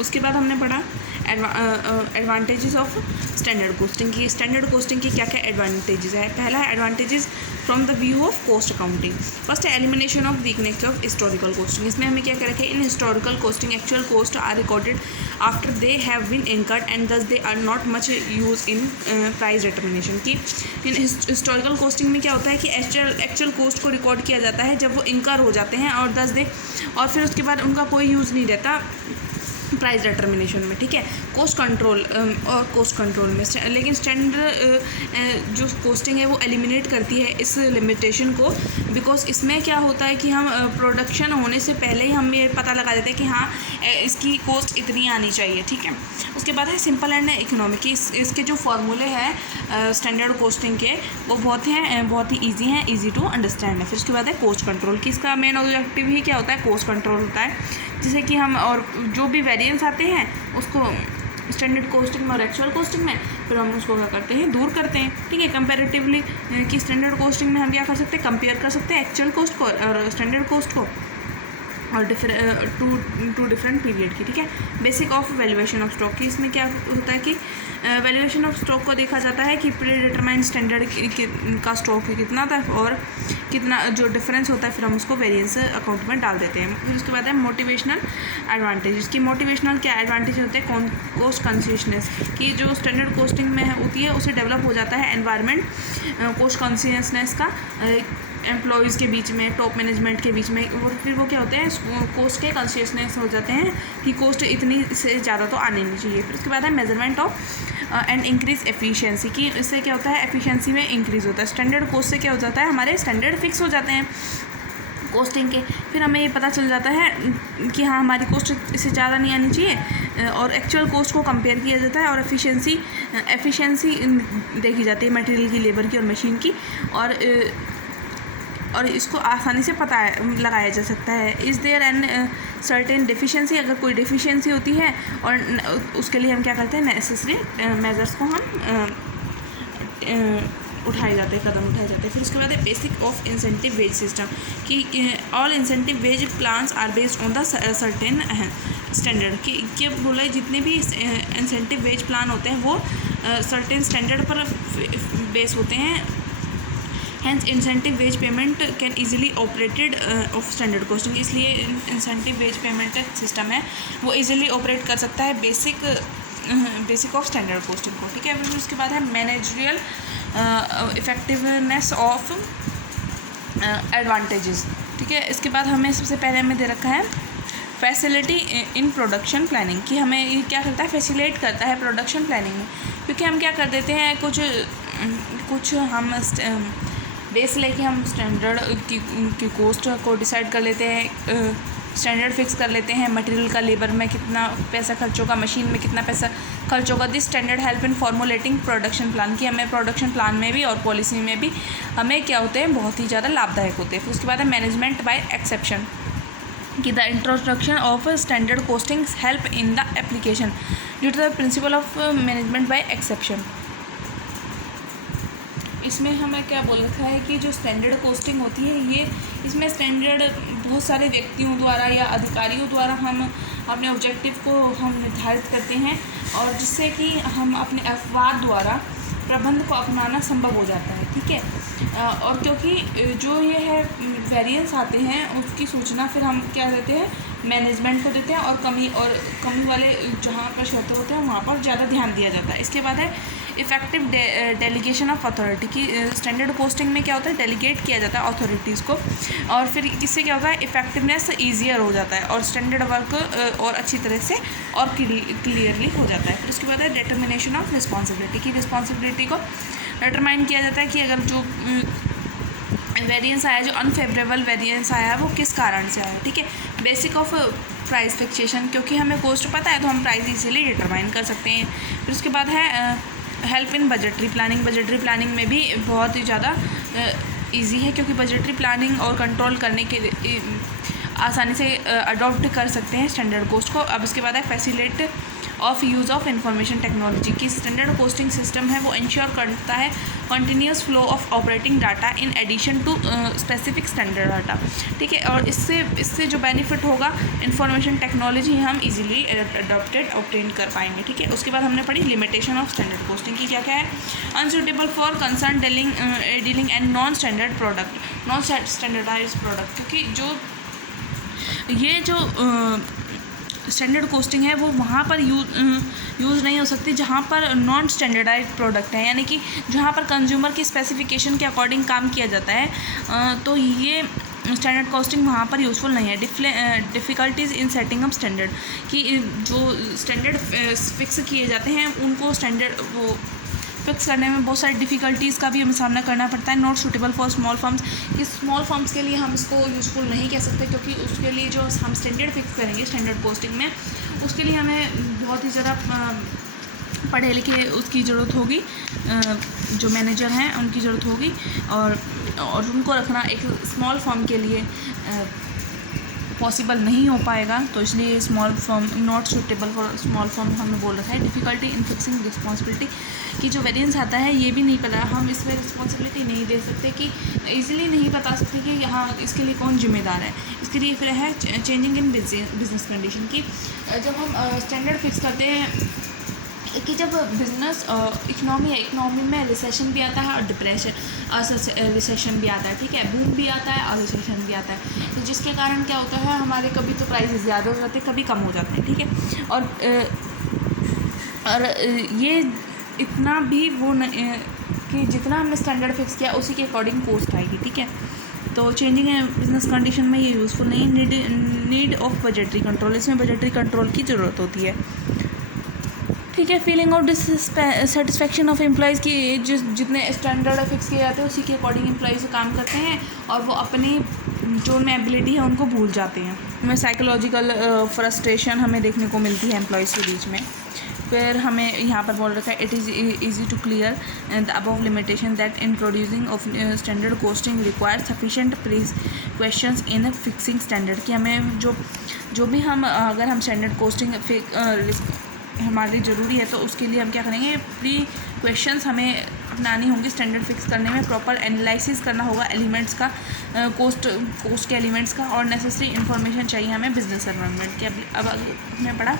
उसके बाद हमने पढ़ा एडवांटेजेस ऑफ स्टैंडर्ड कोस्टिंग की। स्टैंडर्ड कोस्टिंग की क्या क्या एडवांटेजेस है। पहला है advantages from the view of cost accounting. First है elimination of weakness of historical costing. इसमें हमें क्या कर रखे in historical costing actual cost are recorded after they have been incurred and thus they are not much use in price determination की। In historical costing में क्या होता है कि एक्चुअल कोस्ट को रिकॉर्ड किया जाता है जब वो इनकर हो जाते हैं और और फिर उसके बाद उनका कोई यूज़ नहीं रहता प्राइस डिटर्मिनेशन में, ठीक है, कोस्ट कंट्रोल और कोस्ट कंट्रोल में। लेकिन स्टैंडर्ड जो कोस्टिंग है वो एलिमिनेट करती है इस लिमिटेशन को, बिकॉज इसमें क्या होता है कि हम प्रोडक्शन होने से पहले ही हम ये पता लगा देते हैं कि हाँ इसकी कोस्ट इतनी आनी चाहिए, ठीक है। उसके बाद है सिंपल एंड इकोनॉमिक। इसके जो फार्मूले हैं स्टैंडर्ड कोस्टिंग के वो बहुत ही ईजी हैं, ईजी टू अंडरस्टैंड है। फिर उसके बाद है कोस्ट कंट्रोल की। इसका मेन ऑब्जेक्टिव ही क्या होता है, कोस्ट कंट्रोल होता है, जिससे कि हम और जो भी वेरिएंस आते हैं उसको स्टैंडर्ड कोस्टिंग में और एक्चुअल कोस्टिंग में फिर हम उसको क्या करते हैं, दूर करते हैं, ठीक है। कंपैरेटिवली कि स्टैंडर्ड कोस्टिंग में हम क्या कर सकते हैं, कंपेयर कर सकते हैं एक्चुअल कोस्ट को और स्टैंडर्ड कोस्ट को और टू डिफरेंट पीरियड की, ठीक है। Basic of valuation of stock की। इसमें क्या होता है कि वैल्यूएशन ऑफ स्टॉक को देखा जाता है कि प्री डिटरमाइंड स्टैंडर्ड का स्टॉक कितना था और कितना जो डिफरेंस होता है फिर हम उसको वेरिएंस अकाउंट में डाल देते हैं। फिर उसके बाद है मोटिवेशनल एडवांटेजेस की। मोटिवेशनल क्या एडवांटेज होते हैं, कोस्ट कॉन्शियसनेस की जो स्टैंडर्ड कोस्टिंग में होती है उसे डेवलप हो जाता है एनवायरनमेंट कोस्ट कॉन्शियसनेस का एम्प्लॉयज़ के बीच में, टॉप मैनेजमेंट के बीच में। और फिर वो क्या होते हैं, कोस्ट के कॉन्शियसनेस हो जाते हैं कि कोस्ट इतनी से ज़्यादा तो आने नहीं चाहिए। फिर उसके बाद है measurement of and increase efficiency की। इससे क्या होता है, एफिशिएंसी में इंक्रीज़ होता है। स्टैंडर्ड कोस्ट से क्या हो जाता है, हमारे स्टैंडर्ड फिक्स हो जाते हैं कोस्टिंग के। फिर हमें ये पता चल जाता है कि हाँ हमारी कोस्ट इससे ज़्यादा नहीं आनी चाहिए और एक्चुअल कोस्ट को कंपेयर किया जाता है और एफिशिएंसी देखी जाती है मटेरियल की, लेबर की और मशीन की, और इसको आसानी से पता लगाया जा सकता है। Is there an certain deficiency, अगर कोई डिफिशिएंसी होती है और उसके लिए हम क्या करते हैं, नेसेसरी मेजर्स को हम उठाए जाते हैं, कदम उठाए जाते हैं। फिर उसके बाद है basic of incentive wage system कि all incentive wage plans are based on the certain standard कि बोला है जितने भी इंसेंटिव वेज प्लान होते हैं वो सर्टेन स्टैंडर्ड पर बेस होते हैं। Hence incentive wage payment can easily operated of standard costing. इसलिए इंसेंटिव वेज पेमेंट सिस्टम है वो ईजिली ऑपरेट कर सकता है बेसिक ऑफ स्टैंडर्ड कोस्टिंग को, ठीक है। फिर उसके बाद है मैनेजरियल इफेक्टिवनेस ऑफ एडवांटेजेस, ठीक है। इसके बाद हमें सबसे पहले हमें दे रखा है फैसिलिटी इन प्रोडक्शन प्लानिंग कि हमें ये क्या करता है, फैसिलिटेट करता है प्रोडक्शन प्लानिंग में। क्योंकि हम क्या कर देते हैं, कुछ हम बेस लेके हम स्टैंडर्ड की कोस्ट को डिसाइड कर लेते हैं, स्टैंडर्ड फिक्स कर लेते हैं, मटेरियल का, लेबर में कितना पैसा खर्च होगा, मशीन में कितना पैसा खर्च होगा। This standard help in formulating production plan की हमें प्रोडक्शन प्लान में भी और पॉलिसी में भी हमें क्या होते हैं, बहुत ही ज़्यादा लाभदायक होते हैं। फिर उसके बाद है मैनेजमेंट बाय एक्सेप्शन कि the introduction of standard costing help in the application due to the principle of management by exception. इसमें हमें क्या बोल रखा है कि जो स्टैंडर्ड कोस्टिंग होती है ये इसमें स्टैंडर्ड बहुत सारे व्यक्तियों द्वारा या अधिकारियों द्वारा हम अपने ऑब्जेक्टिव को हम निर्धारित करते हैं और जिससे कि हम अपने अफवाद द्वारा प्रबंध को अपनाना संभव हो जाता है, ठीक है। और क्योंकि जो ये है वेरिएंस आते हैं उसकी सूचना फिर हम क्या देते हैं, मैनेजमेंट को देते हैं और कमी वाले जहाँ पर क्षेत्र होते हैं वहाँ पर ज़्यादा ध्यान दिया जाता है। इसके बाद है इफेक्टिव डेलीगेशन ऑफ अथॉरिटी की। स्टैंडर्ड कोस्टिंग में क्या होता है, डेलीगेट किया जाता है अथॉरिटीज़ को और फिर इससे क्या होता है, इफेक्टिवनेस ईजियर हो जाता है और स्टैंडर्ड वर्क और अच्छी तरह से और क्लियरली हो जाता है। फिर उसके बाद है डिटर्मिनेशन ऑफ रिस्पॉन्सिबिलिटी की। रिस्पॉन्सिबिलिटी को डिटरमाइन किया जाता है कि अगर जो वेरिएंस आया, जो अनफेवरेबल वेरिएंस आया है वो किस कारण से आया, ठीक है। बेसिक ऑफ प्राइस फिक्सेशन, क्योंकि हमें कोस्ट पता है तो हम प्राइस इजीली डिटरमाइन कर सकते हैं। फिर उसके बाद है help in budgetary planning. Budgetary planning में भी बहुत ही ज़्यादा ईजी है क्योंकि बजटरी प्लानिंग और कंट्रोल करने के लिए आसानी से अडॉप्ट कर सकते हैं स्टैंडर्ड कोस्ट को। अब इसके बाद है facility of use of information technology की स्टैंडर्ड कोस्टिंग सिस्टम है वो इंश्योर करता है continuous flow of operating data in addition to specific standard data, ठीक है। और इससे जो बेनिफिट होगा इंफॉर्मेशन टेक्नोलॉजी हम इजीली अडॉप्टेड ऑब्टेन कर पाएंगे, ठीक है। उसके बाद हमने पढ़ी लिमिटेशन ऑफ स्टैंडर्ड कोस्टिंग की क्या क्या है। Unsuitable for concern dealing and non standard product, non standardize product, क्योंकि जो स्टैंडर्ड कोस्टिंग है वो वहाँ पर यूज़ नहीं हो सकती जहाँ पर नॉन स्टैंडर्डाइज प्रोडक्ट है, यानी कि जहाँ पर कंज्यूमर की स्पेसिफिकेशन के अकॉर्डिंग काम किया जाता है, तो ये स्टैंडर्ड कोस्टिंग वहाँ पर यूज़फुल नहीं है। Difficulties in setting up standard, कि जो स्टैंडर्ड फिक्स किए जाते हैं उनको स्टैंडर्ड वो फिक्स करने में बहुत सारी डिफ़िकल्टीज़ का भी हमें सामना करना पड़ता है। Not suitable for small firms, कि स्मॉल फर्म्स के लिए हम इसको यूज़फुल नहीं कह सकते, क्योंकि उसके लिए जो हम स्टैंडर्ड फिक्स करेंगे स्टैंडर्ड कोस्टिंग में, उसके लिए हमें बहुत ही ज़्यादा पढ़े लिखे उसकी ज़रूरत होगी, जो मैनेजर हैं उनकी ज़रूरत होगी, और उनको रखना एक स्मॉल फर्म के लिए पॉसिबल नहीं हो पाएगा, तो इसलिए small firm not suitable for small firm हमने बोल रखा है। डिफ़िकल्टी इन फिक्सिंग रिस्पॉन्सिबिलिटी, की जो वेरिएंस आता है ये भी नहीं पता, हम इसमें रिस्पॉन्सिबिलिटी नहीं दे सकते, कि ईज़िली नहीं बता सकते कि यहाँ इसके लिए कौन जिम्मेदार है। इसके लिए फिर है चेंजिंग इन बिजनेस कंडीशन, की जब हम स्टैंडर्ड फिक्स करते हैं कि जब बिज़नेस इकनॉमी है, इकनॉमी में रिसेशन भी आता है और डिप्रेशन रिसेशन भी आता है, ठीक है, बूम भी आता है और रिसेशन भी आता है, तो जिसके कारण क्या होता है हमारे कभी तो प्राइसेस ज़्यादा हो जाते हैं, कभी कम हो जाते हैं, ठीक है। और ये इतना भी वो कि जितना हमने स्टैंडर्ड फिक्स किया उसी के अकॉर्डिंग कॉस्ट आएगी, ठीक है। तो चेंजिंग बिजनेस कंडीशन में ये यूज़फुल नहीं। नीड ऑफ बजटरी कंट्रोल, इसमें बजटरी कंट्रोल की ज़रूरत होती है, ठीक है। Feeling of dissatisfaction of employees की, जितने स्टैंडर्ड फिक्स किए जाते हैं उसी के अकॉर्डिंग एम्प्लॉयज़ काम करते हैं और वो अपनी जो उनमें एबिलिटी है उनको भूल जाते हैं। हमें साइकोलॉजिकल फ्रस्ट्रेशन हमें देखने को मिलती है एम्प्लॉयज़ के बीच में। फिर हमें यहाँ पर बोल रखा है it is easy to clear the above limitation that introducing of standard costing require sufficient please questions in fixing standard, कि हमें जो भी हम अगर हम स्टैंडर्ड कोस्टिंग हमारे लिए ज़रूरी है तो उसके लिए हम क्या करेंगे, प्री क्वेश्चंस हमें अपनानी होंगी स्टैंडर्ड फिक्स करने में। प्रॉपर एनालिसिस करना होगा एलिमेंट्स का, कोस्ट के एलिमेंट्स का, और नेसेसरी इन्फॉर्मेशन चाहिए हमें बिजनेस एनवायरनमेंट की। अब हमने पढ़ा